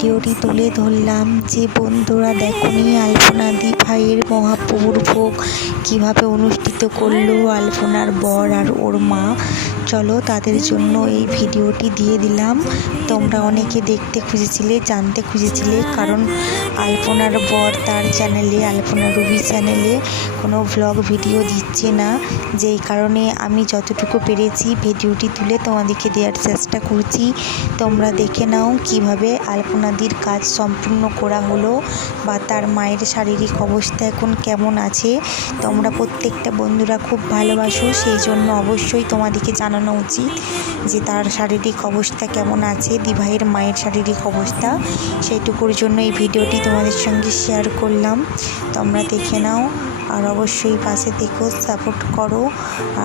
ভিডিওটি তুলে ধরলাম যে বন্ধুরা দেখুনি আলপনা দি ভাইয়ের মহাপ্রভুর কীভাবে অনুষ্ঠিত করল, আলপনার বর আর ওর মা। চলো, তাদের জন্য এই ভিডিওটি দিয়ে দিলাম। তোমরা অনেকে দেখতে খুঁজেছিলে, জানতে খুঁজেছিলে, কারণ আলপনার বর তার চ্যানেলে আলপনা রুবি চ্যানেলে কোনো ভ্লগ ভিডিও দিচ্ছে না। যেই কারণে আমি যতটুকু পেরেছি ভিডিওটি তুলে তোমাদেরকে দেওয়ার চেষ্টা করছি। তোমরা দেখে নাও কীভাবে আলপনাদির কাজ সম্পূর্ণ করা হলো বা তার মায়ের শারীরিক অবস্থা এখন কেমন আছে। তোমরা প্রত্যেকটা বন্ধুরা খুব ভালোবাসো, সেই জন্য অবশ্যই তোমাদেরকে জানানো উচিত যে তার শারীরিক অবস্থা কেমন আছে, দিভাইয়ের মায়ের শারীরিক অবস্থা, সেইটুকুর জন্য এই ভিডিওটি তোমাদের সঙ্গে শেয়ার করলাম। তোমরা দেখে নাও। আর অবশ্যই পাশে থেকেও সাপোর্ট করো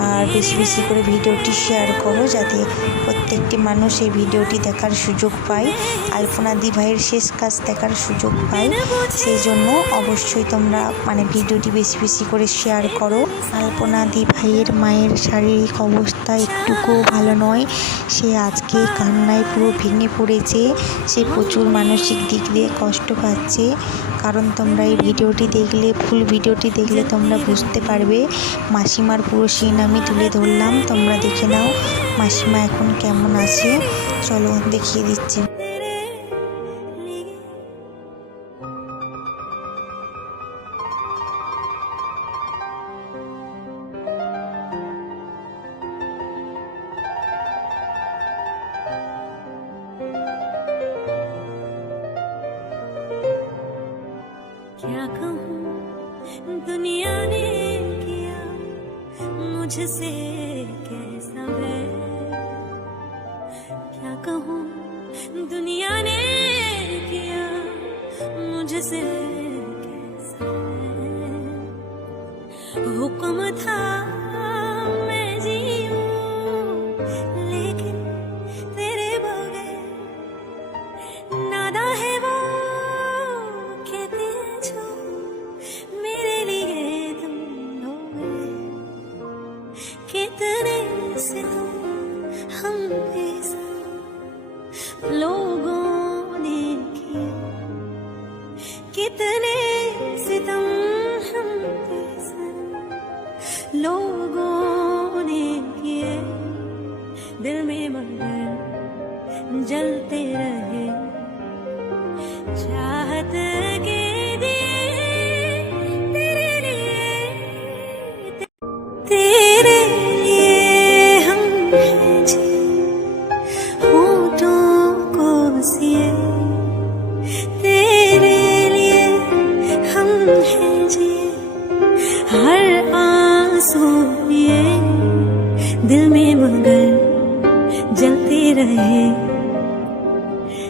আর বেশি বেশি করে ভিডিওটি শেয়ার করো যাতে প্রত্যেকটি মানুষ এই ভিডিওটি দেখার সুযোগ পায়। আলপনা দি ভাইয়ের শেষ কাজ দেখার সুযোগ পায়। সেই জন্য অবশ্যই তোমরা মানে ভিডিওটি বেশি বেশি করে শেয়ার করো। আলপনা দি ভাইয়ের মায়ের শারীরিক অবস্থা একটুকুও ভালো নয়। সে আজকে কান্নায় পুরো ভেঙে পড়েছে। সে প্রচুর মানসিক দিক দিয়ে কষ্ট পাচ্ছে। কারণ তোমরা এই ভিডিওটি দেখলে ফুল ভিডিওটি দেখলে তোমরা বুঝতে পারবে মাসিমার পুরো সিন আমি তুলে ধরলাম তোমরা দেখে নাও মাসিমা এখন কেমন আছে চলো দেখিয়ে দিচ্ছি क्या कहूँ दुनिया ने किया मुझसे कैसा है क्या कहूँ? दुनिया ने किया मुझसे कैसा है हुक्म था मैं जीऊं, लेकिन तेरे बगैर नादा है वो, कहते जो कितने से तुम हम बेसा लोगों ने किए? दिल में मगर जलते रहे। चाहत के दिए तेरे आँसू ये दिल में मगर जलते रहे।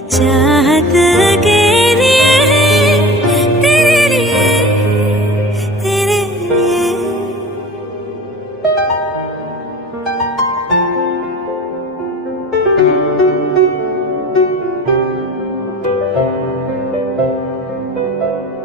चाहत